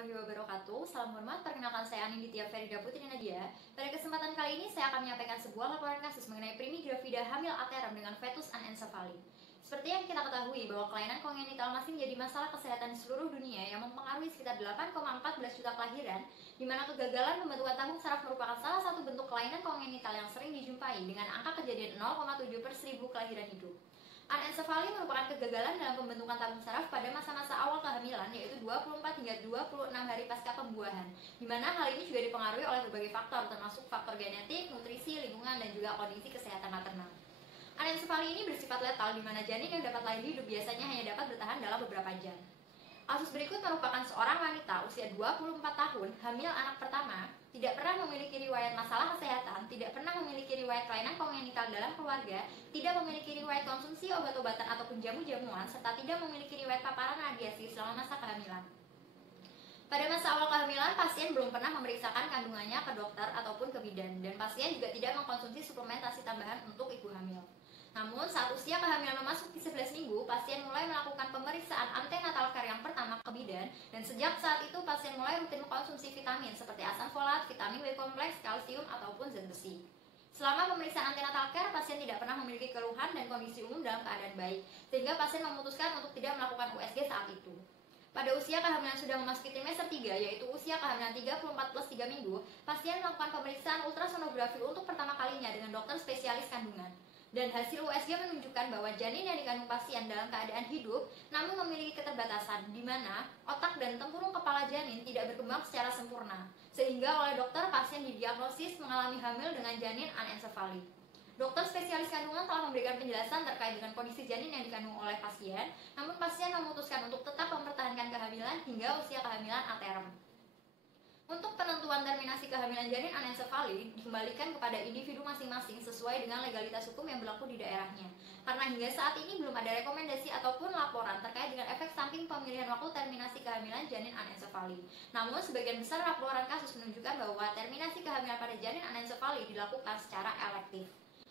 warahmatullahi wabarakatuh. Salam hormat, perkenalkan saya Anindita Ferida Putri Nadia. Pada kesempatan kali ini saya akan menyampaikan sebuah laporan kasus mengenai Primi Gravida hamil aterem dengan fetus anencefali. Seperti yang kita ketahui bahwa kelainan kongenital masih menjadi masalah kesehatan di seluruh dunia yang mempengaruhi sekitar 8,14 juta kelahiran, di mana kegagalan pembentukan tabung saraf merupakan salah satu bentuk kelainan kongenital yang sering dijumpai dengan angka kejadian 0,7 per 1000 kelahiran hidup. Anencefali merupakan kegagalan dalam pembentukan tabung saraf pada masa-masa awal kehamilan, yaitu 24 hingga 26 hari pasca pembuahan, di mana hal ini juga dipengaruhi oleh berbagai faktor, termasuk faktor genetik, nutrisi, lingkungan, dan juga kondisi kesehatan maternal. Anencefali ini bersifat letal, di mana janin yang dapat lahir hidup biasanya hanya dapat bertahan dalam beberapa jam. Kasus berikut merupakan seorang wanita usia 24 tahun, hamil anak pertama, tidak pernah memiliki riwayat masalah kesehatan, tidak pernah memiliki riwayat kelainan kongenital dalam keluarga, tidak memiliki riwayat konsumsi obat-obatan ataupun jamu-jamuan, serta tidak memiliki riwayat paparan radiasi selama masa kehamilan. Pada masa awal kehamilan, pasien belum pernah memeriksakan kandungannya ke dokter ataupun ke bidan, dan pasien juga tidak mengkonsumsi suplementasi tambahan untuk ibu hamil. Namun, saat usia kehamilan memasuki 11 minggu, pasien mulai melakukan pemeriksaan antenatal care yang pertama ke bidan, dan sejak saat itu pasien mulai rutin mengkonsumsi vitamin seperti asam folat, vitamin B kompleks, kalsium, ataupun zat besi. Selama pemeriksaan antenatal care, pasien tidak pernah memiliki keluhan dan kondisi umum dalam keadaan baik, sehingga pasien memutuskan untuk tidak melakukan USG saat itu. Pada usia kehamilan sudah memasuki trimester 3, yaitu usia kehamilan 34 plus 3 minggu, pasien melakukan pemeriksaan ultrasonografi untuk pertama kalinya dengan dokter spesialis kandungan. Dan hasil USG menunjukkan bahwa janin yang dikandung pasien dalam keadaan hidup namun memiliki keterbatasan, di mana otak dan tempurung kepala janin tidak berkembang secara sempurna, sehingga oleh dokter pasien didiagnosis mengalami hamil dengan janin anencefali. Dokter spesialis kandungan telah memberikan penjelasan terkait dengan kondisi janin yang dikandung oleh pasien, namun pasien memutuskan untuk tetap mempertahankan kehamilan hingga usia kehamilan aterem. Untuk penentuan terminasi kehamilan janin anencefali dikembalikan kepada individu masing-masing sesuai dengan legalitas hukum yang berlaku di daerahnya. Karena hingga saat ini belum ada rekomendasi ataupun laporan terkait dengan efek samping pemilihan waktu terminasi kehamilan janin anencefali. Namun sebagian besar laporan kasus menunjukkan bahwa terminasi kehamilan pada janin anencefali dilakukan secara elektif.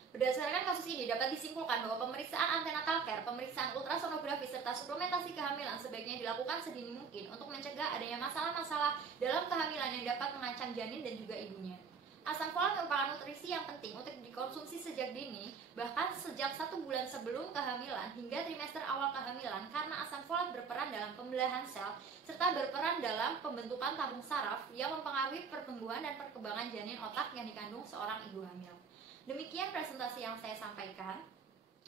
Berdasarkan kasus ini dapat disimpulkan bahwa pemeriksaan antenatal care, pemeriksaan ultrasonografi, serta suplementasi kehamilan sebaiknya dilakukan sedini mungkin untuk mencegah adanya masalah-masalah dalam kehamilan yang dapat mengancam janin dan juga ibunya. Asam folat merupakan nutrisi yang penting untuk dikonsumsi sejak dini, bahkan sejak 1 bulan sebelum kehamilan hingga trimester awal kehamilan, karena asam folat berperan dalam pembelahan sel serta berperan dalam pembentukan tabung saraf yang mempengaruhi pertumbuhan dan perkembangan janin otak yang dikandung seorang ibu hamil. Demikian presentasi yang saya sampaikan.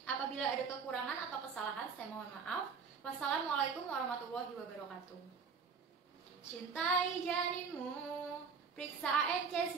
Apabila ada kekurangan atau kesalahan, saya mohon maaf. Wassalamualaikum warahmatullahi wabarakatuh. Cintai janinmu, periksa NCS